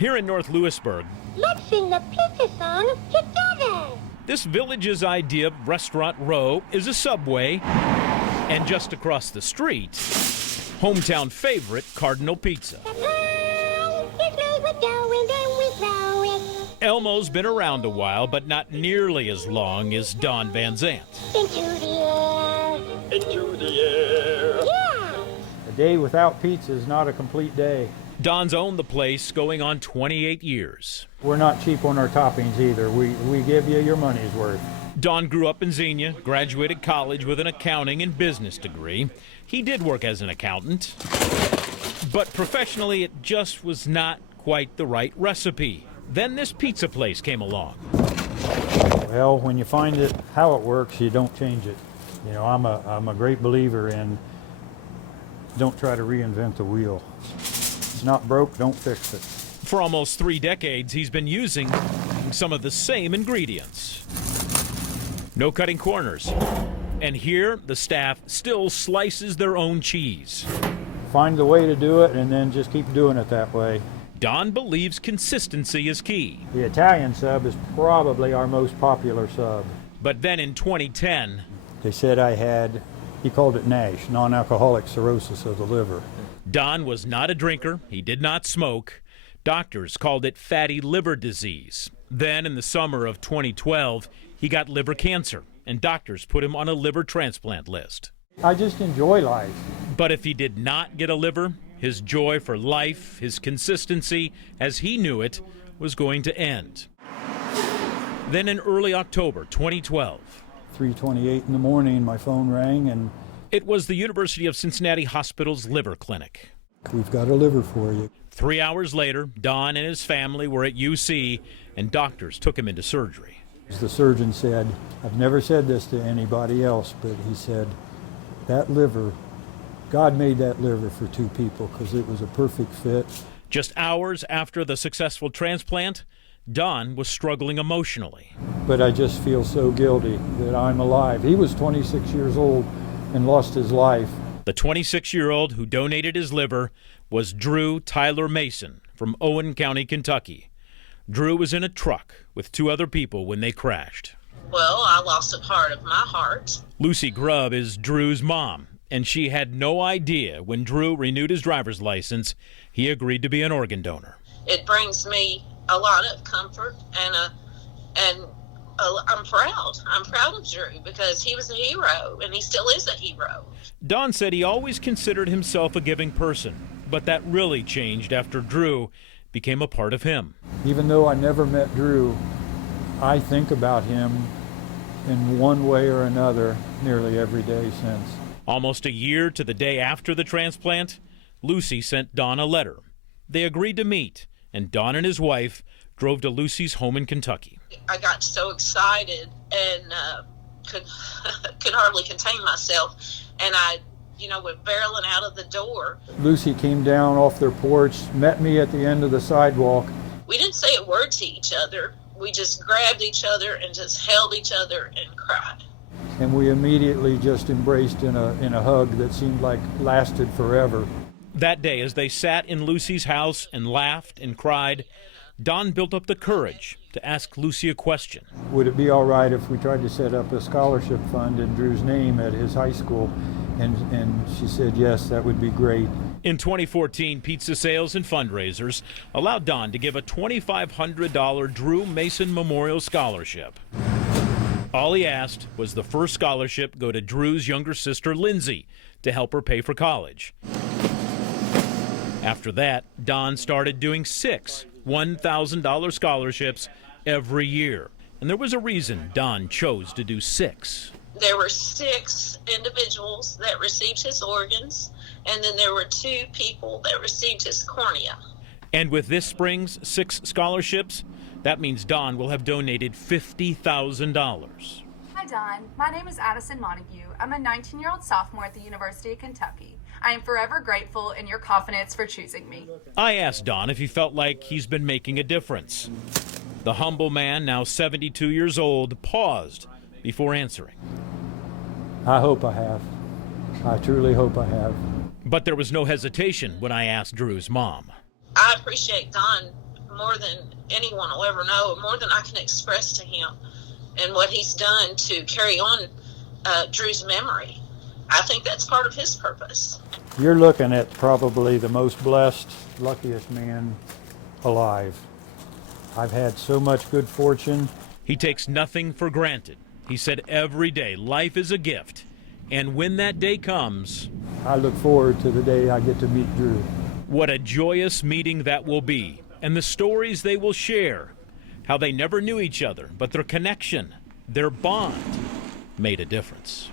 Here in North Lewisburg, let's sing the pizza song together. This village's idea of Restaurant Row is a Subway, and just across the street, hometown favorite Cardinal Pizza. Elmo's been around a while, but not nearly as long as Don Van Zant. Into the air. Into the air. Yeah. A day without pizza is not a complete day. Don's owned the place going on 28 years. We're not cheap on our toppings either. We give you your money's worth. Don grew up in Xenia, graduated college with an accounting and business degree. He did work as an accountant, but professionally it just was not quite the right recipe. Then this pizza place came along. Well, when you find it how it works, you don't change it. You know, I'm a great believer in don't try to reinvent the wheel. It's not broke, don't fix it. For almost 3 decades, he's been using some of the same ingredients. No cutting corners. And here, the staff still slices their own cheese. Find the way to do it and then just keep doing it that way. Don believes consistency is key. The Italian sub is probably our most popular sub. But then in 2010, They said I had, he called it NASH, non-alcoholic cirrhosis of the liver. Don was not a drinker. He did not smoke. Doctors called it fatty liver disease. Then in the summer of 2012, he got liver cancer, and doctors put him on a liver transplant list. I just enjoy life. But if he did not get a liver, his joy for life, his consistency, as he knew it, was going to end. Then in early October 2012, 3:28 in the morning, my phone rang, and it was the University of Cincinnati Hospital's liver clinic. we've got a liver for you. 3 hours later, Don and his family were at UC, and doctors took him into surgery. The surgeon said, I've never said this to anybody else, but he said, that liver, God made that liver for 2 people because it was a perfect fit. Just hours after the successful transplant, Don was struggling emotionally. But I just feel so guilty that I'm alive. He was 26 years old and lost his life. The 26-year-old who donated his liver was Drew Tyler Mason from Owen County, Kentucky. Drew was in a truck with 2 other people when they crashed. Well, I lost a part of my heart. Lucy Grubb is Drew's mom, and she had no idea when Drew renewed his driver's license, he agreed to be an organ donor. It brings me a lot of comfort, and I'm proud. I'm proud of Drew because he was a hero, and he still is a hero. Don said he always considered himself a giving person, but that really changed after Drew became a part of him. Even though I never met Drew, I think about him in one way or another nearly every day since. Almost a year to the day after the transplant, Lucy sent Don a letter. They agreed to meet, and Don and his wife drove to Lucy's home in Kentucky. I got so excited and could hardly contain myself, and I went barreling out of the door. Lucy came down off their porch, met me at the end of the sidewalk. We didn't say a word to each other. We just grabbed each other and just held each other and cried. And we immediately just embraced in a hug that seemed like lasted forever. That day, as they sat in Lucy's house and laughed and cried, Don built up the courage to ask Lucy a question. Would it be all right if we tried to set up a scholarship fund in Drew's name at his high school? And she said, yes, that would be great. In 2014, pizza sales and fundraisers allowed Don to give a $2,500 Drew Mason Memorial Scholarship. All he asked was the first scholarship go to Drew's younger sister, Lindsay, to help her pay for college. After that, Don started doing 6 $1,000 scholarships every year. And there was a reason Don chose to do 6. There were 6 individuals that received his organs, and then there were 2 people that received his cornea. And with this spring's 6 scholarships, that means Don will have donated $50,000. Hi, Don. My name is Addison Montague. I'm a 19-year-old sophomore at the University of Kentucky. I am forever grateful in your confidence for choosing me. I asked Don if he felt like he's been making a difference. The humble man, now 72 years old, paused before answering. I hope I have. I truly hope I have. But there was no hesitation when I asked Drew's mom. I appreciate Don more than anyone will ever know, more than I can express to him, and what he's done to carry on Drew's memory. I think that's part of his purpose. You're looking at probably the most blessed, luckiest man alive. I've had so much good fortune. He takes nothing for granted. He said every day life is a gift, and when that day comes, I look forward to the day I get to meet Drew. what a joyous meeting that will be, and the stories they will share, how they never knew each other, but their connection, their bond, made a difference.